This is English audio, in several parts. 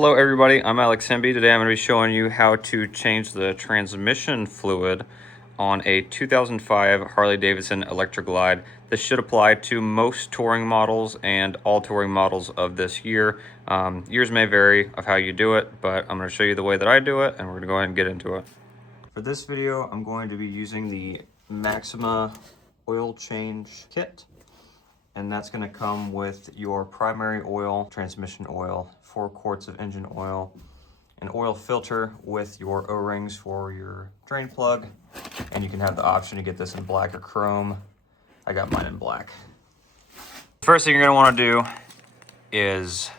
Hello everybody, I'm Alex Hemby. Today I'm going to be showing you how to change the transmission fluid on a 2005 Harley-Davidson Electra Glide. This should apply to most touring models and all touring models of this year. Years may vary of how you do it, but I'm going to show you the way that I do it and we're going to go ahead and get into it. For this video, I'm going to be using the Maxima oil change kit. And that's going to come with your primary oil, transmission oil, 4 quarts of engine oil, an oil filter with your O-rings for your drain plug, and you can have the option to get this in black or chrome. I got mine in black. First thing you're going to want to do is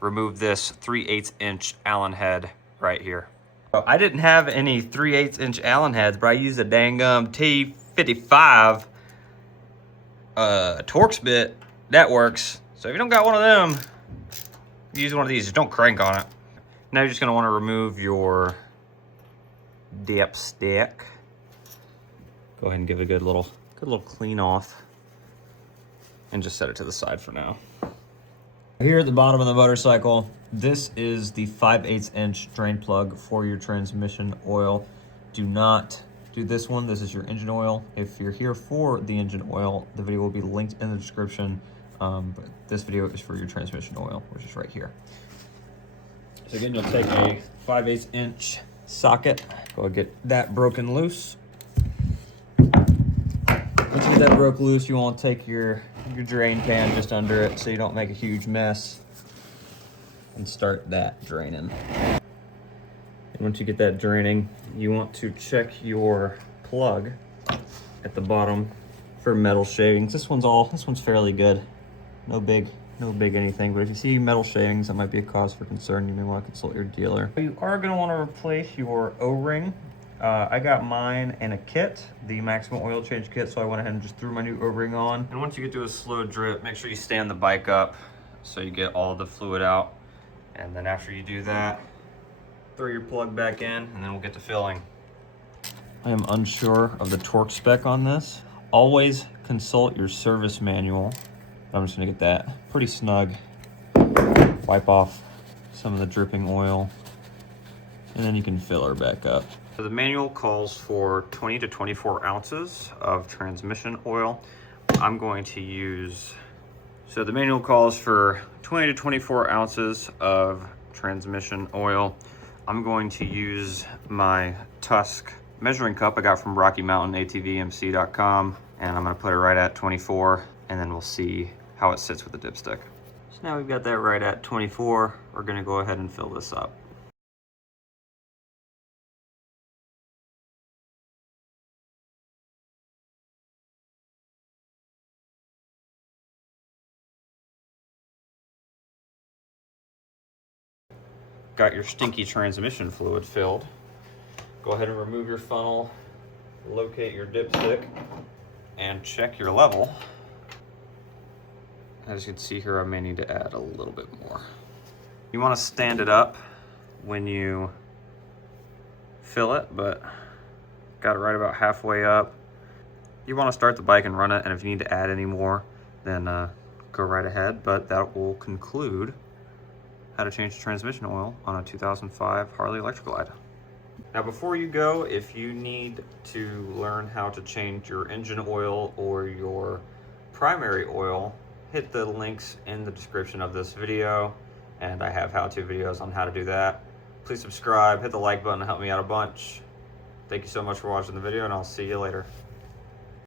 remove this 3/8 inch Allen head right here. I didn't have any 3/8 inch Allen heads, but I used a dang T55 Torx bit that works. So if you don't got one of them, use one of these. Just don't crank on it. Now you're just gonna want to remove your dipstick. Go ahead and give it a good little clean off, and just set it to the side for now. Here at the bottom of the motorcycle, this is the 5/8 inch drain plug for your transmission oil. Do not do this one. This is your engine oil. If you're here for the engine oil, the video will be linked in the description. But this video is for your transmission oil, which is right here. So again, you'll take a 5/8 inch socket. Go and get that broken loose. Once you get that broke loose, you want to take your drain pan just under it so you don't make a huge mess, and start that draining. And once you get that draining, you want to check your plug at the bottom for metal shavings. This one's fairly good. No big anything, but if you see metal shavings, that might be a cause for concern. You may want to consult your dealer. You are going to want to replace your O-ring. I got mine in a kit, the Maxima oil change kit, so I went ahead and just threw my new O-ring on. And once you get to a slow drip, make sure you stand the bike up so you get all the fluid out. And then after you do that, throw your plug back in, and then we'll get to filling. I am unsure of the torque spec on this. Always consult your service manual. I'm just gonna get that pretty snug. Wipe off some of the dripping oil, and then you can fill her back up. So the manual calls for 20 to 24 ounces of transmission oil. I'm going to use, so the manual calls for 20 to 24 ounces of transmission oil. I'm going to use my Tusk measuring cup I got from Rocky Mountain ATVMC.com, and I'm gonna put it right at 24, and then we'll see how it sits with the dipstick. So now we've got that right at 24. We're gonna go ahead and fill this up. Got your stinky transmission fluid filled. Go ahead and remove your funnel, locate your dipstick, and check your level. As you can see here, I may need to add a little bit more. You want to stand it up when you fill it, but got it right about halfway up. You want to start the bike and run it, and if you need to add any more, then go right ahead. But that will conclude how to change the transmission oil on a 2005 Harley Electra Glide. Now before you go, if you need to learn how to change your engine oil or your primary oil, hit the links in the description of this video, and I have how-to videos on how to do that. Please subscribe, hit the like button to help me out a bunch. Thank you so much for watching the video, and I'll see you later.